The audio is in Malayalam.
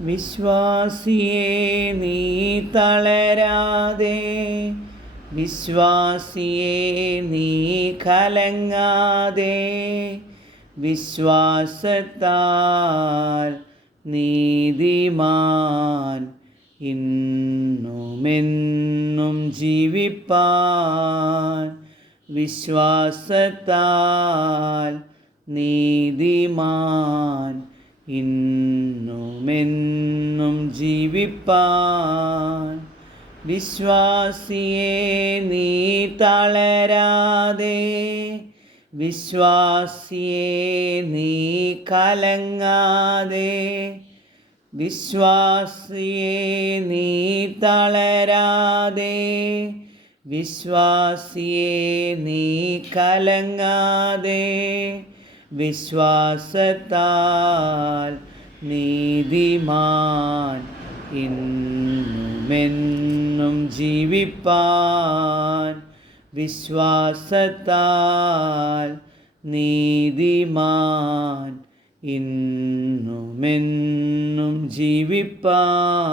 വിശ്വാസിയെ നീ തളരാതെ വിശ്വാസിയെ നീ കലങ്ങാതെ വിശ്വാസത്താൽ നീതിമാൻ ഇന്നുമെന്നും ജീവിപ്പാൻ വിശ്വാസത്താൽ നീതിമാൻ ഇന്നുമെന്നും ജീവിപ്പാൻ വിശ്വാസിയെ നീ തളരാതെ വിശ്വാസിയെ നീ കലങ്ങാതെ വിശ്വാസിയെ നീ തളരാതെ വിശ്വാസിയെ നീ കലങ്ങാതെ വിശ്വാസത്താൽ നീതിമാൻ ഇന്നുമെന്നും ജീവിപ്പാൻ വിശ്വാസത്താൽ നീതിമാൻ ഇന്നുമെന്നും ജീവിപ്പാൻ